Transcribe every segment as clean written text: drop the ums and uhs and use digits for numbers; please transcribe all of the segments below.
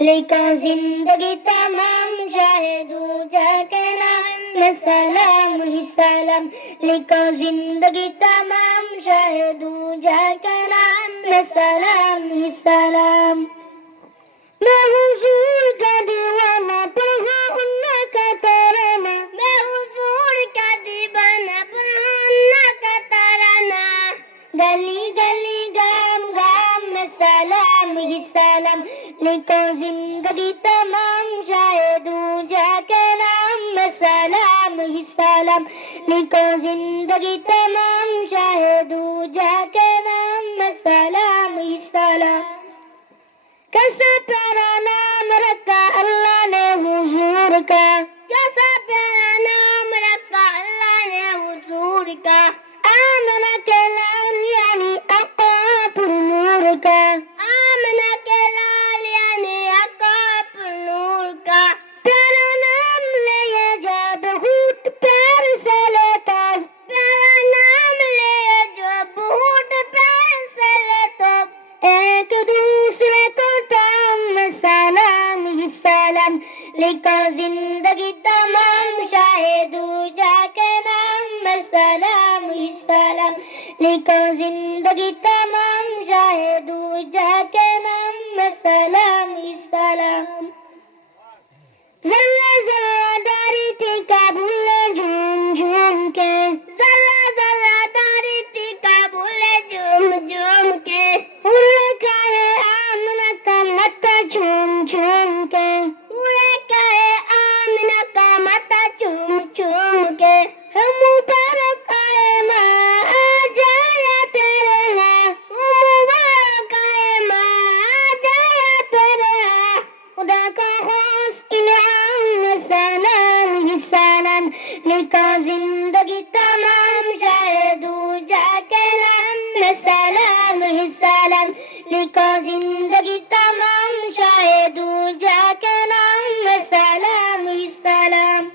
लिखो जिंदगी तमाम शाहिदू जाके नाम में सलाम ही सलाम। लिखो जिंदगी तमाम शाहिदू जाके नाम में सलाम ही सलाम। मैं हुजूर का दीवाना पढ़ा उन्नका तराना। मैं हुजूर का दीवाना पढ़ा उन्नका तराना। गली गली गाम गाम में सलाम ही सलाम। लिखो जिंदगी तमाम शाहिदू जाके नाम में सलाम ही सलाम। लिखो जिंदगी तमाम शाहिदू जाके नाम में सलाम ही सलाम। कैसा प्यारा नाम रखा अल्लाह ने हुजूर का। कैसा प्यारा नाम रखा अल्लाह ने हुजूर का। आमना के लाल यानी आका पुर नूर का। आमना के लाल यानी आका पुर नूर का। प्यारा नाम ले ये जो बहुत प्यार से लेता। प्यारा नाम ले ये जो बहुत प्यार से लेता। एक दूसरे को सलाम ही सलाम। लिखो जिंदगी तमाम शाहिदू जाके नाम में सलाम ही सलाम। लिखो जिंदगी तमाम शाहिदू जाके नाम में सलाम ही सलाम। जल्ला जल्ला दारी थी काबुले झूम झूम के। जल्ला जल्ला दारी थी काबुले झूम झूम के। उड़े काहे आमना का मत्ता झूम झूम के। उड़े काहे आमना का मत्ता झूम झूम के। हम मुबारक आए माँ आ जाया तेरे है। मुबारक आए माँ आ जाया तेरे है। खुदा का होश इनाम में सलाम ही सलाम। लिखो जिंदगी तमाम शाहिदू जाके नाम में सलाम ही सलाम। लिखो जिंदगी तमाम शाहिदू जाके नाम में सलाम ही सलाम।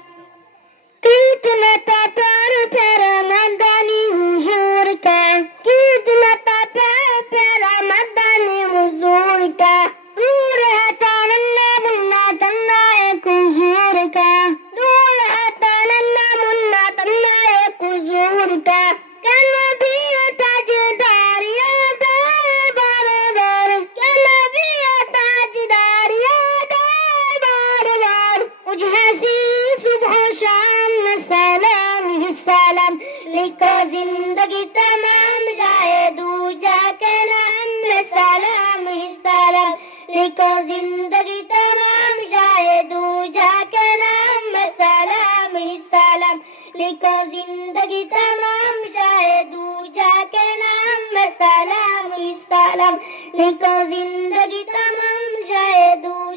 कितना था प्यार प्यारा मदानी हुजूर का। कितना था प्यार प्यारा मदानी हुजूर का। दूर है तानन्ना मुन्ना तन्ना एक हुजूर का। दूर है तानन्ना मुन्ना तन्ना एक हुजूर का। कहना भी ताजदार याद आए बार बार। कहना भी ताजदार याद आए बार बार। मुझे हंसी सुबह शाम में सलाम ही सलाम। लिखो जिंदगी तमाम शाहिदू जाके नाम में सलाम ही सलाम। लिखो जिंदगी तमाम शाहिदू जाके नाम में सलाम ही सलाम। लिखो जिंदगी तमाम शाहिदू जाके नाम में सलाम ही सलाम। लिखो जिंदगी तमाम शाहिदू